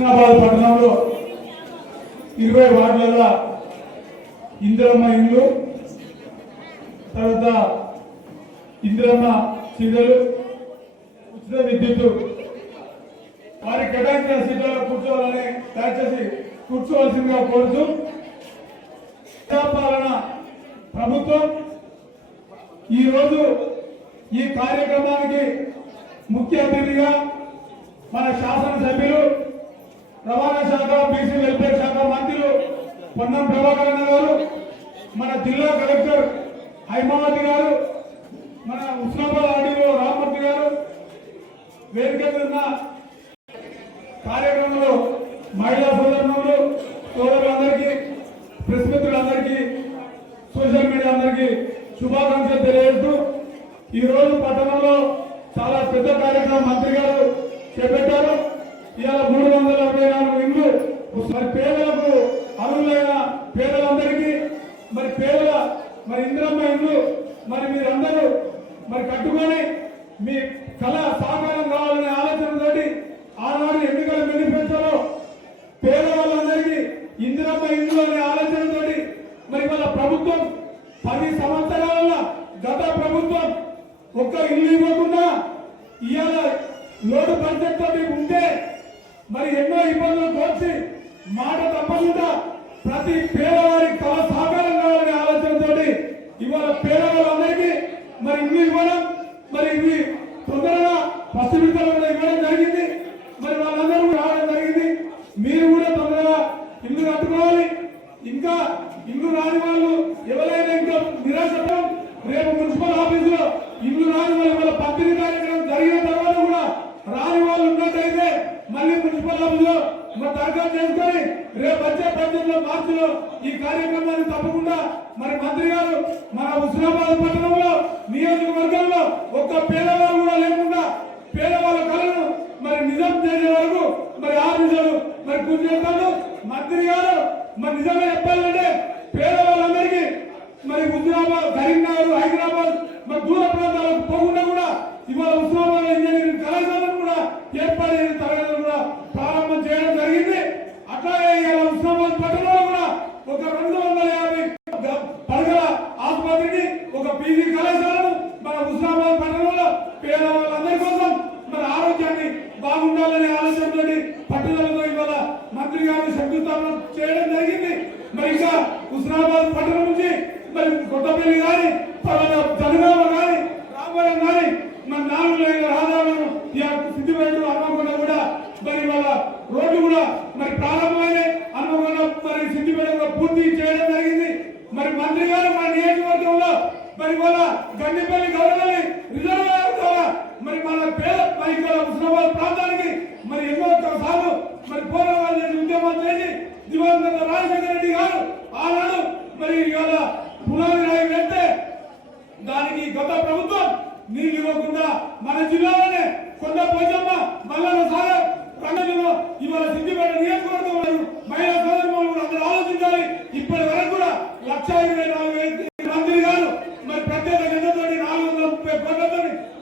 హుస్నాబాద్ పట్టణంలో 20 వార్డుల ఇందిరమ్మ ఇండ్లు, తర్వాత ఇందిరమ్మ సీడలు, ఉచిత విద్యుత్ వారి కేటాయించిన సీట్లలో కూర్చోవాలని దయచేసి కూర్చోవలసిందిగా కోరుతూ, ప్రజాపాలన ప్రభుత్వం ఈరోజు ఈ కార్యక్రమానికి ముఖ్య అతిథిగా మన శాసనసభ్యులు, రవాణా శాఖ, బీసీ వెల్ఫేర్ శాఖ మంత్రులు పొన్నం ప్రభాకర్ గారు, మన జిల్లా కలెక్టర్ హైమావతి గారు, మన హుస్నాబాద్ ఆర్డీఓ రామ్మూర్తి గారు, వేదిక మీద ఉన్న కార్యక్రమంలో మహిళా సోదరులు సోదరులందరికీ, ప్రెస్ మిత్రులందరికీ, సోషల్ మీడియా అందరికీ శుభాకాంక్షలు తెలియజేస్తూ, ఈ రోజు పట్టణంలో చాలా పెద్ద కార్యక్రమం మంత్రి గారు చేపట్టారు. ఇవాళ 344 ఇండ్లు మరి పేదలకు అర్హులైన పేదలందరికీ మరి ఇందిరమ్మ ఇండ్లు మరి మీరందరూ మరి కట్టుకొని మీ కళ సాకారం కావాలనే ఆలోచనతోటి ఆనాడు ఎన్నికల మేనిఫెస్టోలో పేదవాళ్ళందరికీ ఇందిరమ్మ ఇండ్లు అనే ఆలోచనతోటి మరి వాళ్ళ ప్రభుత్వం 10 సంవత్సరాల గత ప్రభుత్వం ఒక్క ఇల్లు ఇవ్వకుండా ఇవాళ లోటు బడ్జెట్ తోటి ఉంటే మరి ఎన్నో ఇబ్బందులు కోర్చి మాట తప్పకుండా ప్రతి పేదవారి కళ సాకారం కావాలనే ఆలోచనతో ఇవాళ పేదవాళ్ళందరికీ మరి ఇల్లు ఇవ్వడం, మరి ఇవి తొందరగా ఫస్ట్ విడతలో కూడా ఇవ్వడం జరిగింది. మరి వాళ్ళందరూ రావడం జరిగింది. మీరు కూడా తొందరగా ఇల్లు కట్టుకోవాలి. ఇంకా ఇల్లు రాని వాళ్ళు ఎవరైనా ఇంకా నిరాశపడం, రేపు మున్సిపల్ ఆఫీసులో ఇల్లు రాని వాళ్ళు వాళ్ళ పంపిణీ కార్యక్రమం జరిగిన తర్వాత కూడా రాని వాళ్ళు ఉన్నట్టయితే మళ్ళీ మున్సిపల్ ఆఫీసులో మరి దరఖాస్తు చేసుకొని రేపు వచ్చే 18 మార్చిలో ఈ కార్యక్రమాన్ని తప్పకుండా మరి మంత్రి గారు మన హుస్నాబాద్ పట్టణంలో నియోజకవర్గంలో ఒక్క పేదవాళ్ళు కూడా లేకుండా పేదవాళ్ళ కళను మరి నిజం చేసే వరకు మరి ఆఫీసులు మరి కృషి చేస్తాడు మంత్రి గారు. మరి నిజంగా చెప్పాలంటే పేదవాళ్ళందరికీ మరి హుస్నాబాద్, కరీంనగర్, హైదరాబాద్ మరి దూర ప్రాంతాలకు పోకుండా కూడా ఇవాళ హుస్నాబాద్ ఇంజనీరింగ్ కళాశాలను కూడా ఏర్పాటు చేసిన తరగతులు కూడా ప్రారంభం చేయడం జరిగింది. అట్లాగే ఇవాళ హుస్నాబాద్ పట్టణంలో కూడా ఒక 250 పడగల ఆసుపత్రిని, ఒక పీజీ కళాశాలను మన హుస్నాబాద్ పట్టణంలో పేదవాళ్ళందరి కోసం మరి ఆరోగ్యాన్ని బాగుండాలనే ఆలోచనతో పట్టుదలతో ఇవాళ మంత్రి గారు శంకుస్థాపన చేయడం జరిగింది. మరి ఇంకా హుస్నాబాద్ పట్టణం నుంచి మరి కొత్తపల్లి కానీ, జనగామ కానీ, రామవరం కానీ మన 4 లైన్ల రహదారులను సిద్దిపేట, హన్మకొండ కూడా మరి వాళ్ళ రోడ్లు కూడా మరి ప్రారంభమైన హన్మకొండ మరి సిద్దిపేట కూడా పూర్తి చేయడం జరిగింది. మరి మంత్రి గారు మన నియోజకవర్గంలో మరి వాళ్ళ గండిపల్లి, గౌరవల్లి రిజర్వాయర్ ద్వారా మరి మన పేద మరి ఇక్కడ హుస్నాబాద్ ప్రాంతానికి మరి ఎన్నో సార్లు మరి పోరాటాలు చేసి ఉద్యమాలు చేసి దివంగత రాజశేఖర రెడ్డి గారు ఆనాడు మరి ఇవాళ పునాది రాయి వేస్తే దానికి గత ప్రభుత్వం నీళ్ళు ఇవ్వకుండా మన జిల్లాలోనే కొండ పోచమ్మ, మల్లన్న సాగర్, రంగంలో ఇవాళ సిద్దిపేట నియోజకవర్గం మహిళా సోదరులు కూడా అందరూ ఆలోచించాలి. ఇప్పటి వరకు కూడా 1,24,000 మంత్రి గారు మరి ప్రత్యేక నిధులతో 430 కోట్లతో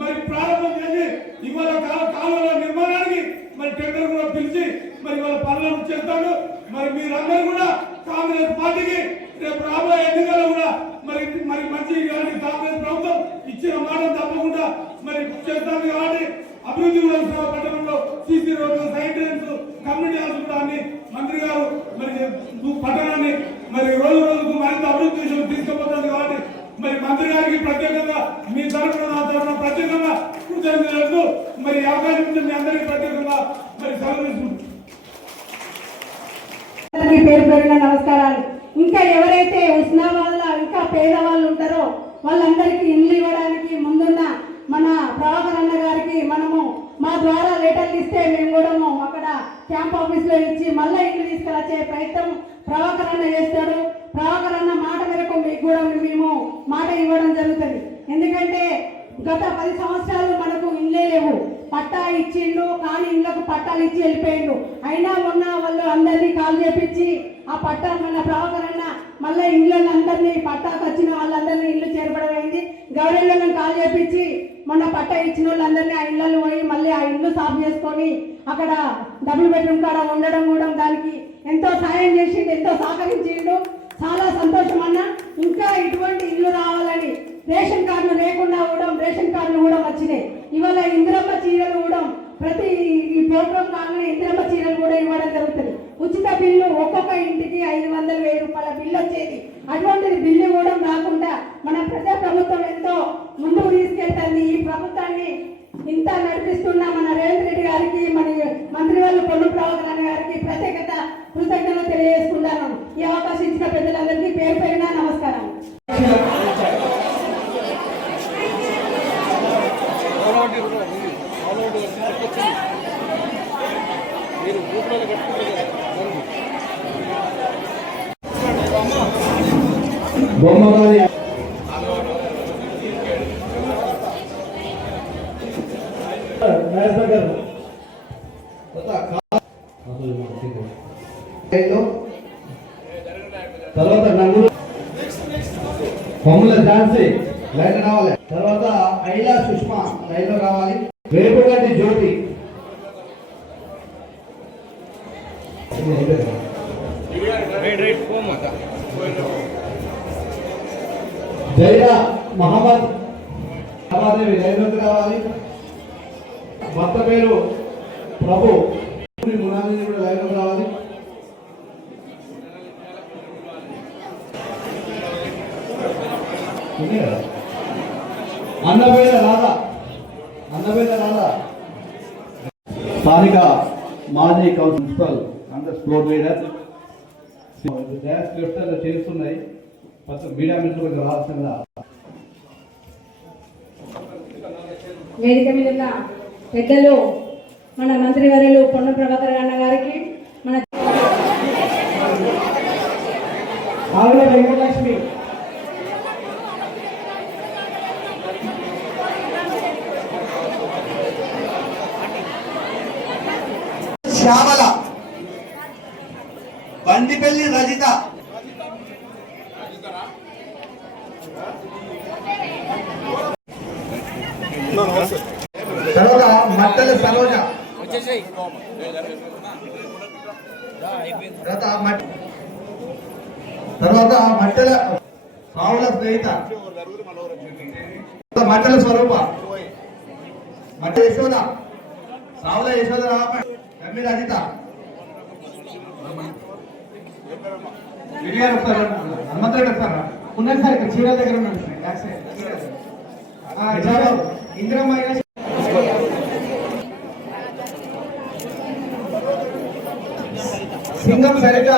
మరి ప్రారంభం చేసి ఇవాళ కాలువల నిర్మాణానికి మరి టెండర్ కూడా పిలిచి మరి వాళ్ళ పనులను చేస్తాడు. మరి మీరందరూ కూడా కాంగ్రెస్ పార్టీకి రేపు రాబోయే ఎన్నికల్లో కూడా మరి మరి మంచి కాంగ్రెస్ ప్రభుత్వం ఇచ్చిన మాట తప్పకుండా మరి చేస్తాను. కాబట్టి అభివృద్ధి కూడా పట్టణంలో సీసీ రోడ్లు, సైడ్ డ్రైన్స్, కమ్యూనిటీ హాల్స్ కూడా అన్ని మంత్రి గారు మరి పట్టణాన్ని మరి రోజు రోజుకు మరింత అభివృద్ధి తీసుకుపోతుంది. కాబట్టి మరి మంత్రి గారికి ప్రత్యేకంగా మీ తరఫున, నా తరఫున ప్రత్యేకంగా కృతజ్ఞతలు. మరి అవకాశం ఉంది మీ అందరికీ ప్రత్యేకంగా మరి సెలవు. పేరు పేరున నమస్కారాలు. ఇంకా ఎవరైతే హుస్నాబాద్లో ఇంకా పేదవాళ్ళు ఉంటారో వాళ్ళందరికీ ఇల్లు ఇవ్వడానికి ముందున్న మన ప్రభాకర్ అన్న గారికి మనము మా ద్వారా లెటర్లు ఇస్తే మేము కూడా అక్కడ క్యాంప్ ఆఫీస్లో ఇచ్చి మళ్ళీ ఇల్లు తీసుకురచ్చే ప్రయత్నం ప్రభాకర్ అన్న చేస్తాడు. ప్రభాకర్ అన్న మాట మేరకు మీకు కూడా మేము మాట ఇవ్వడం జరుగుతుంది. ఎందుకంటే గత 10 సంవత్సరాలు మనకు ఇల్లే లేవు. పట్టా ఇచ్చిండు కానీ ఇళ్లకు పట్టాలు ఇచ్చి వెళ్ళిపోయిండు. అయినా మొన్న వాళ్ళు అందరినీ కాల్ చేపించి ఆ పట్టా మన ప్రభాకర్ అన్న మళ్ళీ ఇళ్ళందరినీ పట్టాకు వచ్చిన వాళ్ళందరినీ ఇల్లు చేర్పడమైంది. గవర్నమెంట్ కాల్ చేపించి మొన్న పట్టా ఇచ్చిన వాళ్ళందరినీ ఆ ఇళ్ళలో పోయి మళ్ళీ ఆ ఇల్లు సాఫ్ చేసుకొని అక్కడ డబుల్ బెడ్రూమ్ కాడ ఉండడం కూడా దానికి ఎంతో సాయం చేసిండు, ఎంతో సహకరించిండు. చాలా సంతోషం అన్న. ఇంకా ఇటువంటి ఇల్లు రావాలని రేషన్ కార్డులు లేకుండా కూడా రేషన్ కార్డులు కూడా వచ్చినాయి. ఇవాళ ఇందిరమ్మ చీరలు కూడా ప్రతి ఈ ప్రోగ్రాం కాగానే ఇందిరమ్మ చీరలు కూడా ఇవ్వడం జరుగుతుంది. ఉచిత బిల్లు ఒక్కొక్క ఇంటికి 500, 1000 రూపాయల బిల్లు వచ్చేది. అటువంటిది బిల్లు కూడా రాకుండా మన ప్రజా ప్రభుత్వం ఎంతో ముందుకు తీసుకెళ్తుంది. ఈ ప్రభుత్వాన్ని ఇంత నడిపిస్తున్న మన రేవంత్ రెడ్డి గారికి, మన మంత్రివర్యులు పొన్ను ప్రభాకర్ గారికి ప్రత్యేకత కృతజ్ఞతలు తెలియజేసుకుంటాను. ఈ అవకాశం ఇచ్చిన పెద్దలందరికీ పేరు పేరున నమస్కారం. బొమ్మగారి తర్వాత నంగులు బొమ్మల ఝాన్సీ లైన్ రావాలి. తర్వాత ఐలా సుష్మా లైన్ రావాలి. రేపుగడ్డి జ్యోతి జైరా మహమ్మద్ రామాదేవి లైన్లోకి రావాలి. భర్త పేరు ప్రభు మునాని కూడా లైన్లోకి రావాలి. అన్నపేట రాధా స్థానిక మాజీ council municipal Congress floor leader dance లెఫ్ట్లో చేస్తున్నాయి. మీడియా మిత్రులకు రావాల్సిందిగా వేదిక మీద ఉన్న పెద్దలు మన మంత్రివర్యులు పొన్ను ప్రభాకర్ అన్న గారికి, మన ఆవిడ వెంకటలక్ష్మి, శ్యామల, బండిపల్లి రజిత, తర్వాత మట్టల సరోజ, తర్వాత మట్టల సావుల స్నేహిత, మట్టల స్వరూప, మట్ట యశోద, సావుల యశోద రామ, ఎమ్మి రజిత, హనుమంతుడు వస్తారా ఉన్నారు సార్. ఇక్కడ చీరల దగ్గర ఉన్నాను ఇందిరమ్మ సింగం సరిత,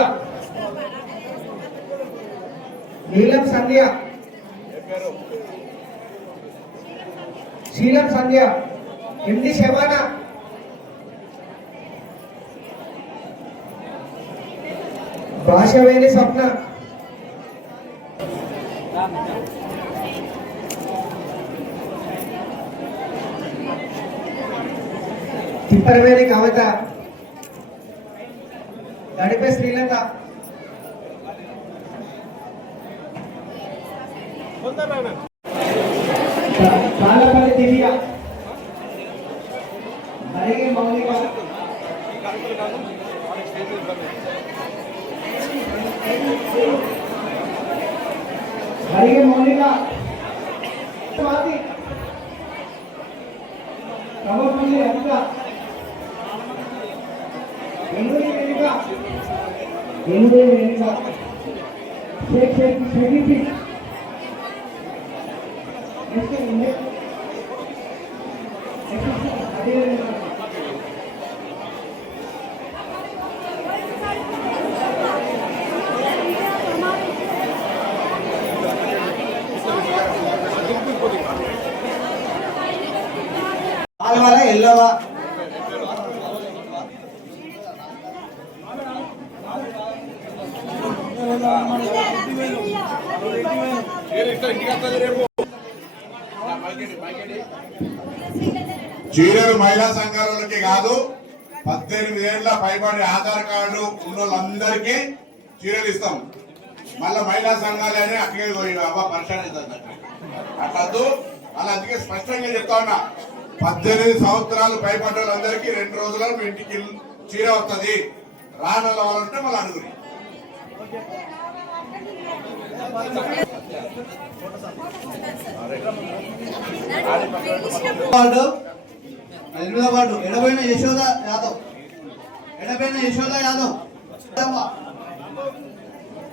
నీలం సంధ్య, శీలం సంధ్య, ఎండి శవాన, భాషవేణి స్వప్న, తిప్పరవేణి కవిత, గడిపే శ్రీలత, కాలపల్లి దివ్య, హరిగే మౌలిక, హరిగే మౌలిక, స్వాతి, కమర్పల్లి అక్క, ఎన్నుడి వేదిక, షేక్ షరీఫీ, ఎల్లవా, చీరలు మహిళా సంఘాలకి కాదు, 18 ఏళ్ల పైబడి ఆధార్ కార్డు ఉన్న వాళ్ళందరికీ చీరలు ఇస్తాం. మళ్ళా మహిళా సంఘాలనే అట్లే అవ్వ పరిశ్రమ అట్లద్దు. అలా అందుకే స్పష్టంగా చెప్తా ఉన్నా, 18 సంవత్సరాలు పైబడ్డ వాళ్ళందరికీ 2 రోజుల్లో మీ ఇంటికి చీర వస్తుంది. రానల వాళ్ళంటే మళ్ళీ అడుగురి. వార్డు 8వ వార్డు ఎడబోయిన యశోద యాదవ్,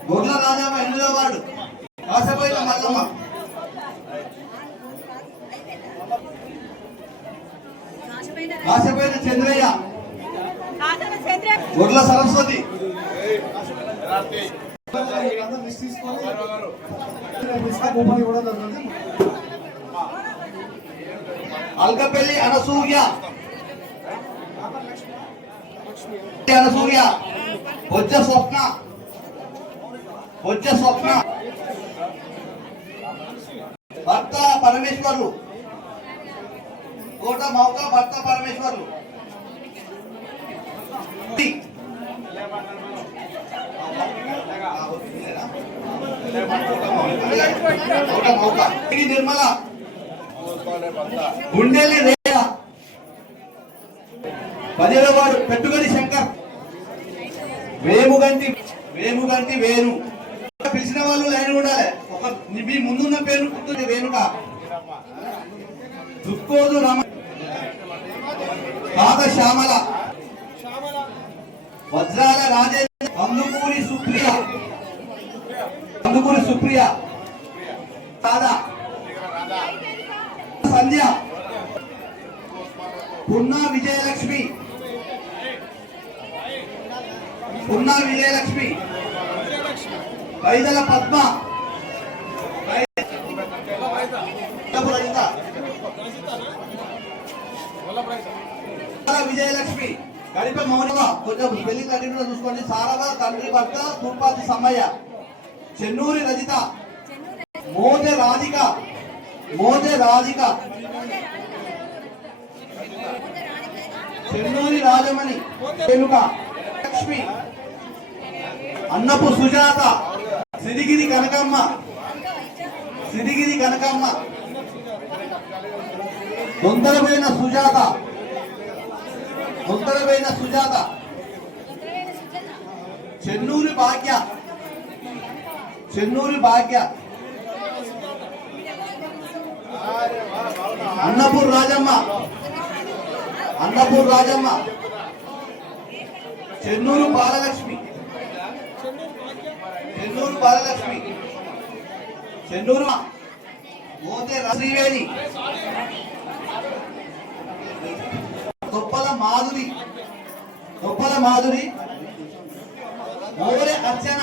గొడ్ల రాజమ్మ 8వ వార్డు, కాసపోయిన మల్లమ్మ, కాసపోయిన చంద్రయ్య, గొడ్ల సరస్వతి, అల్కపల్లి అనసూయ, బొజ్జ స్వప్న, భర్త పరమేశ్వర్లు, కోట మౌక భర్త పరమేశ్వర్లు, నిర్మల, గుండెల్లి రేయ, 10వ వార్డు పెట్టుగడి శంకర్, వేముగంటి వేణు. పిలిచిన వాళ్ళు లైన్ ఉండాలి. ఒక మీ ముందున్న పేరు గుర్తుంది వేణుక, దుక్కోదు రమ, పాద శ్యామల, వజ్రాల రాజేంద్ర, కందుకూరి సుప్రియ, రాధా, సంధ్య, పున్నా విజయలక్ష్మి, వైదల పద్మ, విజయలక్ష్మి, గడిప మౌనిక, కొంచెం పెళ్లి కంటిన్యూ చూసుకోండి. సారవ తండ్రి భర్త తూర్పాతి సమ్మయ్య, చెన్నూరి రజిత, మోదె రాధిక, చెన్నూరి రాజమణి, రేణుక లక్ష్మి, అన్నపు సుజాత, సిరిగిరి కనకమ్మ, దొంతరమైన సుజాత, చెన్నూరి భాగ్య, అన్నపూర్ రాజమ్మ, చెన్నూరు బాలలక్ష్మి, మోతే శ్రీవేణి, దొప్పల మాధురి, మోరే అర్చన.